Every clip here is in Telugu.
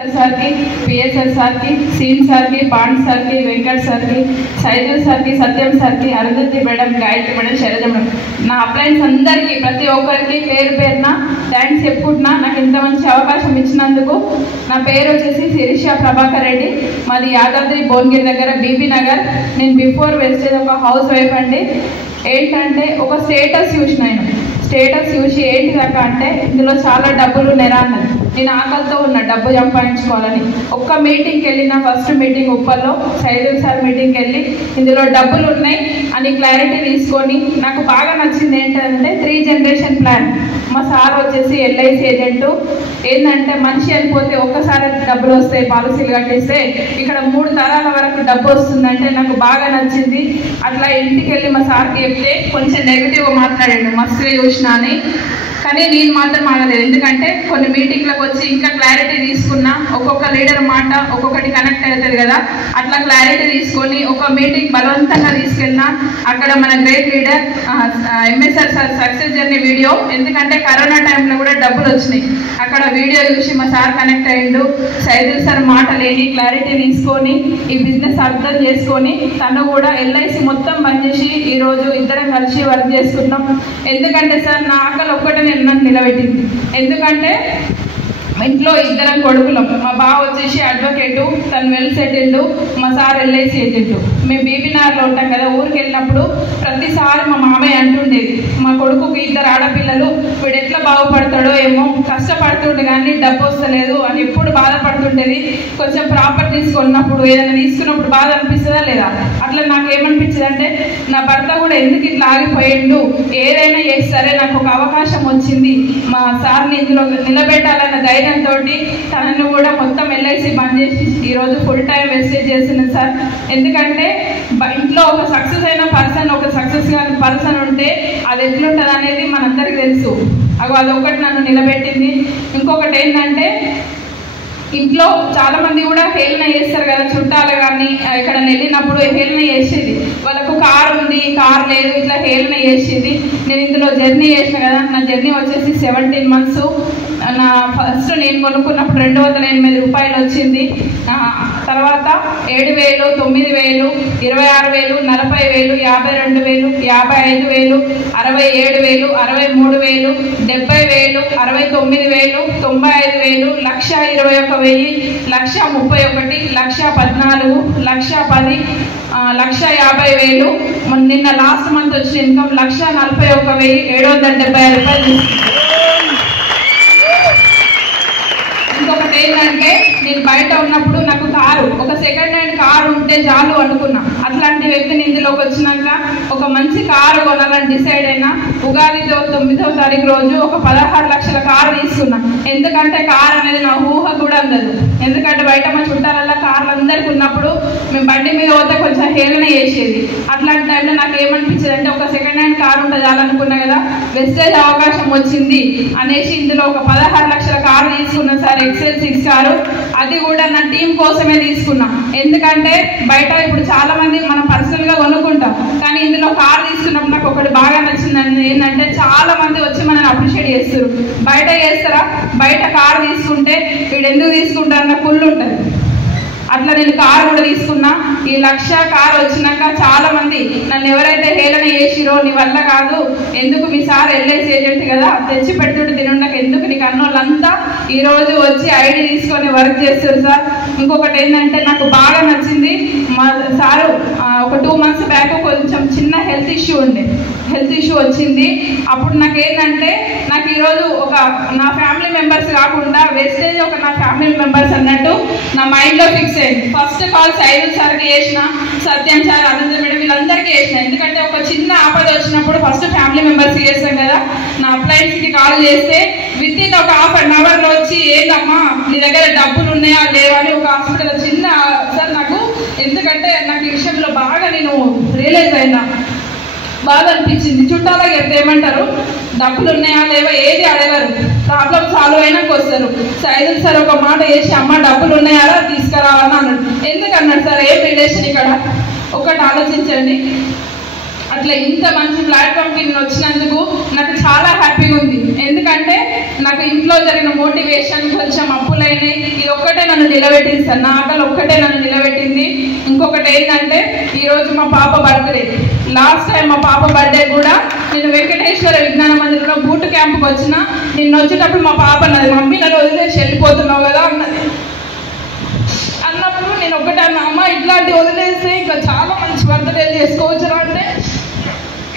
सर की पीएसएल सर की सीन सर की पांड सर की वेंकट सर की सैदुल सर की सत्यम सर की Arundhati madam Gayatri madam Shailaja madam నా అప్లైన్స్ అందరికీ ప్రతి ఒక్కరికి పేరు పేరున థ్యాంక్స్ చెప్పుకుంటున్నా. నాకు ఇంత మంచి అవకాశం ఇచ్చినందుకు. నా పేరు వచ్చేసి శిరీష ప్రభాకర్ రెడ్డి, మాది యాదాద్రి భువనగిరి దగ్గర బీబీ నగర్. నేను బిఫోర్ వెస్టేజ్ ఒక హౌస్ వైఫ్ అండి. ఏంటంటే ఒక స్టేటస్ చూసిన, స్టేటస్ చూసి ఏంటి దాకా అంటే ఇందులో చాలా డబ్బులు నెరా అన్నది. నేను ఆకలితో ఉన్న డబ్బు సంపాదించుకోవాలని ఒక్క మీటింగ్కి వెళ్ళిన, ఫస్ట్ మీటింగ్ ఉప్పల్లో సైదుల్ సార్ మీటింగ్కి వెళ్ళి ఇందులో డబ్బులు ఉన్నాయి అని క్లారిటీ తీసుకొని నాకు బాగా నచ్చింది ఏంటంటే 3 జనరేషన్ ప్లాన్. మా సార్ వచ్చేసి ఎల్ఐసి ఏజెంటు. ఏంటంటే మనిషి వెళ్ళిపోతే ఒక్కసారి డబ్బులు వస్తాయి, పాలసీలు కట్టిస్తే ఇక్కడ 3 తరాల వరకు డబ్బు వస్తుందంటే నాకు బాగా నచ్చింది. అట్లా ఇంటికి వెళ్ళి మా సార్కి చెప్తే కొంచెం నెగిటివ్గా మాట్లాడాడు, మస్తుగా చూసినా అని. కానీ నేను మాత్రం ఆగలేదు, ఎందుకంటే కొన్ని మీటింగ్లకు వచ్చి ఇంకా క్లారిటీ తీసుకున్నా. ఒక్కొక్క లీడర్ మాట ఒక్కొక్కటి కనెక్ట్ అవుతుంది కదా, అట్లా క్లారిటీ తీసుకొని ఒక మీటింగ్ బలవంతంగా తీసుకెళ్ళినా. అక్కడ మన great leader MSR sir success journey video, ఎందుకంటే కరోనా టైంలో కూడా డబ్బులు వచ్చినాయి. అక్కడ వీడియో చూసి మా సార్ కనెక్ట్ అయ్యిండు. సైదుల్ సార్ మాట లేని క్లారిటీ తీసుకొని ఈ బిజినెస్ అర్థం చేసుకొని తను కూడా ఎల్ఐసి మొత్తం బంద్ చేసి ఈరోజు ఇద్దరం కలిసి వర్క్ చేసుకుంటాం. ఎందుకంటే సార్ నా ఆకలి ఒక్కటే నన్ను నిలబెట్టింది. ఎందుకంటే ఇంట్లో ఇద్దరం కొడుకులం. మా బావ వచ్చేసి అడ్వకేటు, తను వెల్ సెటిల్డ్, మా సార్ ఎల్ఐసి ఏజెంటు. మేము బీబీనగర్లో ఉంటాం కదా, ఊరికి వెళ్ళినప్పుడు ప్రతిసారి మా మామయ్య అంటుండేది, మా కొడుకుకి 2 ఆడపిల్లలు, వీడు ఎట్లా బాగుపడతాడో ఏమో, కష్టపడుతుండే కానీ డబ్బు వస్తలేదు అని ఎప్పుడు బాధపడుతుండేది. కొంచెం ప్రాపర్టీస్ కొన్నప్పుడు ఏదైనా తీసుకున్నప్పుడు బాధ అనిపిస్తుందా లేదా? అట్లా నాకు ఏమనిపించింది అంటే నా భర్త కూడా ఎందుకు ఇట్లా ఆగిపోయిండు, ఏదైనా చేస్తారే నాకు ఒక అవకాశం వచ్చింది, మా సార్ని ఇందులో నిలబెట్టాలన్న ధైర్యంతో తనను కూడా మొత్తం ఎల్ఐసి బంద్ చేసి ఈరోజు ఫుల్ టైం వెస్టేజ్ చేస్తున్నాను సార్. ఎందుకంటే ఇంట్లో ఒక సక్సెస్ అయిన పర్సన్, ఒక సక్సెస్ కాని పర్సన్ ఉంటే అది ఎట్లుంటుంది అనేది మనందరికీ తెలుసు. అదొకటి నన్ను నిలబెట్టింది. ఇంకొకటి ఏంటంటే ఇంట్లో చాలా మంది కూడా హేళన చేస్తారు కదా, చుట్టాలు కానీ ఇక్కడ వెళ్ళినప్పుడు హేళన చేసేది. వాళ్ళకు కారు ఉంది, కారు లేదు, ఇట్లా హేళన చేసేది. నేను ఇందులో జర్నీ చేసిన కదా, నా జర్నీ వచ్చేసి 17 months. నా ఫస్ట్ నేను కొనుక్కున్నప్పుడు 208 రూపాయలు వచ్చింది. తర్వాత 7,000, 9,000, 26,000, 40,000, 52,000, 55,000, 67,000, 63,000, 70,000, 69,000, 95,000, 1,21,000, 1,31,000, 1,14,000, 1,10,000, 1,50,000. నిన్న లాస్ట్ మంత్ వచ్చిన ఇన్కమ్ 1,41,776 రూపాయలు. ఇంకొకటి ఏంటంటే నేను బయట ఉన్నప్పుడు నాకు కారు, ఒక సెకండ్ హ్యాండ్ కారు ఉంటే చాలు అనుకున్నా. అట్లాంటి వ్యక్తిని ఇందులోకి వచ్చినాక ఒక మంచి కారు కొనాలని డిసైడ్ అయినా. ఉగాది 9వ తారీఖు రోజు ఒక 16 లక్షల కారు తీసుకున్నా. ఎందుకంటే కారు అనేది నా ఊహ కూడా అందదు. ఎందుకంటే బయట మా చుట్టాలల్లో కార్లు అందరికీ ఉన్నప్పుడు మేము బండి మీద పోతే కొంచెం హేళన చేసేది. అట్లాంటి టైంలో నాకు ఏమనిపించేది అంటే ఒక సెకండ్ హ్యాండ్ కారు ఉంటే చాలనుకున్నా కదా, వెస్టేజ్ అవకాశం వచ్చింది అనేసి ఇందులో ఒక 16 లక్షల కారు తీసుకున్నా సార్, XL6 కారు. అది కూడా నా టీం కోసమే తీసుకున్నా. ఎందుకంటే బయట ఇప్పుడు చాలా మంది మనం పర్సనల్గా కొనుక్కుంటాం, కానీ ఇందులో కారు తీసుకున్నప్పుడు నాకు ఒకటి బాగా నచ్చింది ఏంటంటే చాలా మంది వచ్చి మనల్ని అప్రిషియేట్ చేస్తారు. బయట చేస్తారా, బయట కారు తీసుకుంటే వీడు ఎందుకు తీసుకుంటారన్న కుళ్ళు ఉంటుంది. అట్లా నేను కారు కూడా తీసుకున్నా. ఈ 1,00,000 కారు వచ్చినాక చాలా మంది నన్ను ఎవరైతే హేళన చేసిరో, నీ వల్ల కాదు, ఎందుకు మీ సార్ ఎల్ఐసి ఏజెంట్ కదా, తెచ్చి పెడుతుంటే తినుండక ఎందుకు నీకు అన్నోళ్ళంతా ఈరోజు వచ్చి ఐడి తీసుకొని వర్క్ చేస్తారు సార్. ఇంకొకటి ఏంటంటే నాకు బాగా నచ్చింది, మా సారు ఒక 2 months బ్యాక్ కొంచెం చిన్న హెల్త్ ఇష్యూ వచ్చింది. అప్పుడు నాకేంటంటే నాకు ఈరోజు ఒక నా ఫ్యామిలీ మెంబర్స్ కాకుండా వెస్టేజ్ ఒక నా ఫ్యామిలీ మెంబర్స్ అన్నట్టు నా మైండ్లో ఫిక్స్ అయింది. ఫస్ట్ కాల్ సైదుల్ సార్కి చేసిన, సత్యం సార్, అరుంధతి మేడం వీళ్ళందరికీ చేసిన. ఎందుకంటే ఒక చిన్న ఆపద వచ్చినప్పుడు ఫస్ట్ ఫ్యామిలీ మెంబర్స్కి చేస్తాం కదా. నా అప్లయన్స్కి కాల్ చేస్తే విత్ ఇన్ ఒక 1/2 hour వచ్చి ఏందమ్మా నీ దగ్గర డబ్బులు ఉన్నాయా లేవా అని ఒక హాస్పిటల్ చిన్న సార్ నాకు. ఎందుకంటే నాకు ఈ విషయంలో బాగా నేను రియలైజ్ అయినా, బాగా అనిపించింది. చుట్టాలకి చెప్తే ఏమంటారు, డబ్బులు ఉన్నాయా లేవా ఏది అడగరు, ప్రాబ్లం సాల్వ్ అయినాక వస్తారు. సైదుల్ సార్ ఒక మాట వేసి అమ్మ డబ్బులు ఉన్నాయా తీసుకురావాలని అన్నాడు. ఎందుకన్నాడు సార్, ఏం రిలేషన్ ఇక్కడ ఒకటి ఆలోచించండి. అట్లా ఇంత మంచి ప్లాట్ఫామ్కి నేను వచ్చినందుకు నాకు చాలా హ్యాపీగా ఉంది. ఎందుకంటే నాకు ఇంట్లో జరిగిన మోటివేషన్, కొంచెం అప్పులైనాయి, ఇది ఒక్కటే నన్ను నిలబెట్టింది సార్. నా ఆకలి ఒక్కటే నన్ను నిలబెట్టింది. ఇంకొకటి ఏంటంటే ఈరోజు మా పాప బర్త్డే. లాస్ట్ టైం మా పాప బర్త్డే కూడా నేను వెంకటేశ్వర విజ్ఞాన మందిరంలో బూట్ క్యాంప్కి వచ్చిన. నిన్న వచ్చేటప్పుడు మా పాప అన్నది, మమ్మీ నన్ను వదిలేసి వెళ్ళిపోతున్నావు కదా అన్నప్పుడు నేను ఒకటే అన్న, అమ్మ ఇట్లాంటి వదిలేస్తే ఇంకా చాలా మంచి బర్త్డే చేసుకోవచ్చు అంటే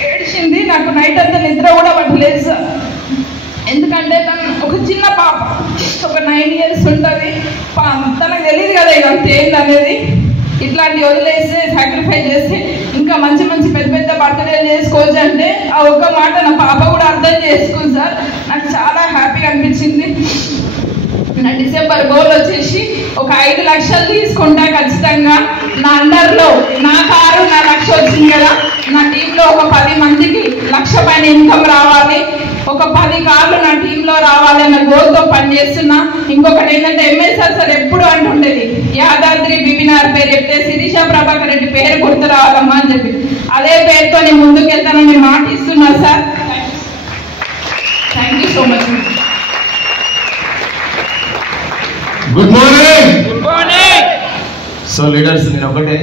ఏడ్చింది. నాకు నైట్ అంతా నిద్ర కూడా పట్టలేదు సార్. ఎందుకంటే తను ఒక చిన్న పాప, ఒక 9 years ఉంటుంది. తనకు తెలియదు కదా ఇదంతా ఏంది అనేది. ఇట్లాంటి వదిలేస్తే సాక్రిఫైస్ చేస్తే ఇంకా మంచి మంచి పెద్ద పెద్ద బర్త్డేలు చేసుకోవచ్చు అంటే ఆ ఒక్క మాట నా పాప కూడా అర్థం చేసుకుంది సార్. నాకు చాలా హ్యాపీగా అనిపించింది. నా డిసెంబర్ గోల్ వచ్చేసి ఒక 5 లక్షలు తీసుకుంటా ఖచ్చితంగా. నా అండర్లో నా కారు నా లక్ష వచ్చింది కదా, నా టీంలో ఒక 10 మందికి 1 లక్ష పైన ఇన్కమ్ రావాలి, ఒక 10 కార్లు నా టీంలో రావాలి అన్న గోల్తో పనిచేస్తున్నా. ఇంకొకటి ఏంటంటే ఎంఎస్ఆర్ సార్ ఎప్పుడు అంటుండేది, యాదాద్రి బిబినార్ పేరు చెప్తే శిరీష ప్రభాకర్ రెడ్డి పేరు గుర్తు రావాలమ్మా అని చెప్పి, అదే పేరుతో నేను ముందుకు వెళ్తానని మాట ఇస్తున్నా sir. Thank you so much. Good morning. Good morning. So leaders, నేను ఒకటే,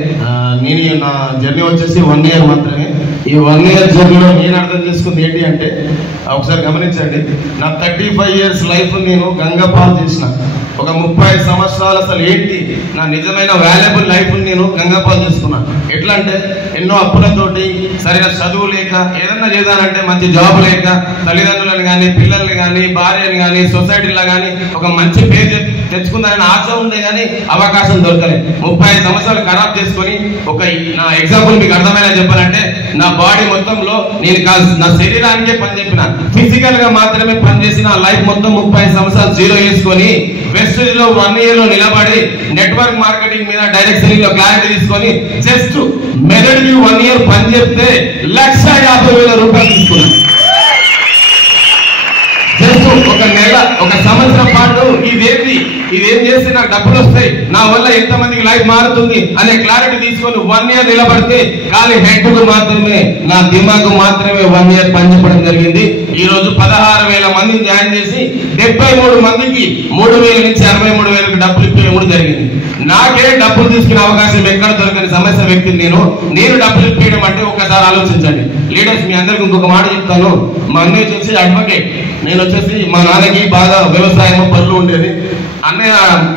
నేను నా జర్నీ వచ్చేసి 1 year మాత్రమే. ఈ 1 year జర్నీలో నేను అర్థం చేసుకుంది ఏంటి అంటే, ఒకసారి గమనించండి, నా 35 years లైఫ్ నేను గంగపాలు చేసిన. ఒక 30 సంవత్సరాలు అసలు ఏంటి నా నిజమైన వాల్యుబుల్ లైఫ్ నేను గంగపాలు చేసుకున్నా. ఎట్లా అంటే ఎన్నో అప్పులతోటి, సరైన చదువు లేక, ఏదన్నా చేద్దానంటే మంచి జాబ్ లేక, తల్లిదండ్రులను కానీ పిల్లల్ని కానీ భార్యని కానీ సొసైటీలో కానీ ఒక మంచి పేరు తెచ్చుకుందానని ఆశ ఉండే కానీ అవకాశం దొరకలేదు. 30 సంవత్సరాలు ఖరాబ్ చేసుకొని, ఒక నా ఎగ్జాంపుల్ మీకు అర్థమైనా చెప్పాలంటే, నా బాడీ మొత్తంలో నేను నా శరీరానికే పని చెప్పిన, ఫిజికల్ గా మాత్రమే పనిచేసిన లైఫ్ మొత్తం 30 సంవత్సరాలు జీరో చేసుకొని వెస్టేజ్ లో 1 year లో నిలబడి నెట్వర్క్ మార్కెటింగ్ మీద డైరెక్ట్ సెల్లింగ్ లో క్లారిటీ తీసుకొని జస్ట్ మెదడుకి 1 year పని చెప్తే 1,50,000 రూపాయలు తీసుకున్నాను. జస్ట్ ఒక నెల, ఒక సంవత్సరం పాటు ఇదేం చేస్తే నాకు డబ్బులు వస్తాయి, నా వల్ల ఎంతమందికి లైఫ్ మారుతుంది అనే క్లారిటీ తీసుకొని 1 year నిలబడితే ఖాళీ హెడ్ కు మాత్రమే, నా దిమాగ్ మాత్రమే 1 year పని చెప్పడం జరిగింది. ఈ రోజు 16,000 మందిని జాయిన్ చేసి 73 మందికి 3,000 నుంచి 63,000కి డబ్బులు ఇప్పడం జరిగింది. నాకే డబ్బులు తీసుకునే అవకాశం ఎక్కడ దొరకని సమస్య వ్యక్తిని నేను డబ్బులు ఇప్పేయడం అంటే ఒకసారి ఆలోచించండి. లీడర్స్, మీ అందరికి ఇంకొక మాట చెప్తాను. మా అన్నయ్య వచ్చేసి అడ్వకేట్, నేను వచ్చేసి మా నాన్నకి బాగా వ్యవసాయం పనులు ఉండేది. అన్నయ్య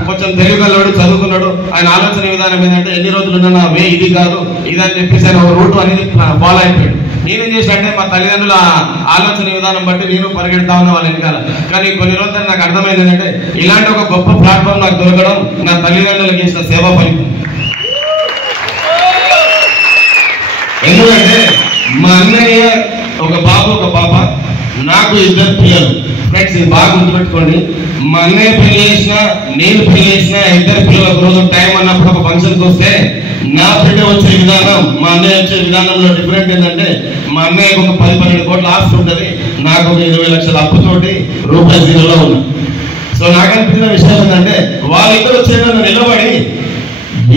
కొంచెం తెలివిగలవాడు, చదువుకున్నాడు. ఆయన ఆలోచన విధానం ఏంటంటే ఎన్ని రోజులు ఉన్నా నా వే ఇది కాదు ఇదని చెప్పేసి ఆయన ఒక రూట్ అనేది ఫాలో అయిపోయాడు. నేనేం చేశానంటే మా తల్లిదండ్రుల ఆలోచన విధానం బట్టి నేను పరిగెడతా ఉన్నా వాళ్ళ వెనకాల. కానీ కొన్ని రోజులు నాకు అర్థమైంది ఏంటంటే ఇలాంటి ఒక గొప్ప ప్లాట్ఫామ్ నాకు దొరకడం నా తల్లిదండ్రులకు చేసిన సేవా ఫలితం. ఎందుకంటే మా అన్నయ్య ఒక బాబు ఒక పాప, నాకు 2 పిల్లలు. ఫ్రెండ్స్, ఇది బాగా గుర్తుపెట్టుకోండి, మా అన్నయ్య పెళ్లి చేసినా నేను పెళ్లి చేసినా 2 పిల్లలు ఒక రోజు టైం అన్నప్పుడు ఒక ఫంక్షన్కి వస్తే నా బిడ్డ వచ్చే విధానం మా అన్నయ్య వచ్చే విధానంలో డిఫరెంట్ ఏంటంటే, మా అన్నయ్యకు ఒక 10-12 కోట్ల ఆస్తి ఉంటుంది, నాకు ఒక 20 లక్షల అప్పుతోటి రూపాయి జీరోలో ఉన్నా. సో నాకు అనిపించిన విషయం ఏంటంటే వాళ్ళిద్దరు వచ్చేటప్పుడు నిలబడి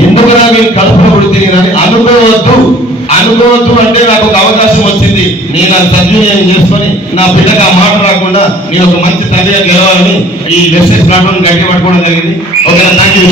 ఎందుకు నాకు కడుపులో పుడితే అని అనుకోవద్దు అంటే నాకు ఒక అవకాశం వచ్చింది, నేను అది సద్వినియోగం చేసుకొని నా బిడ్డకు ఆ మాట రాకుండా నేను ఒక మంచి తల్లిగా గెలవాలని ఈ వెబ్సైట్ ప్లాట్ఫామ్ గట్టి పట్టుకోవడం జరిగింది. Okay, thank you.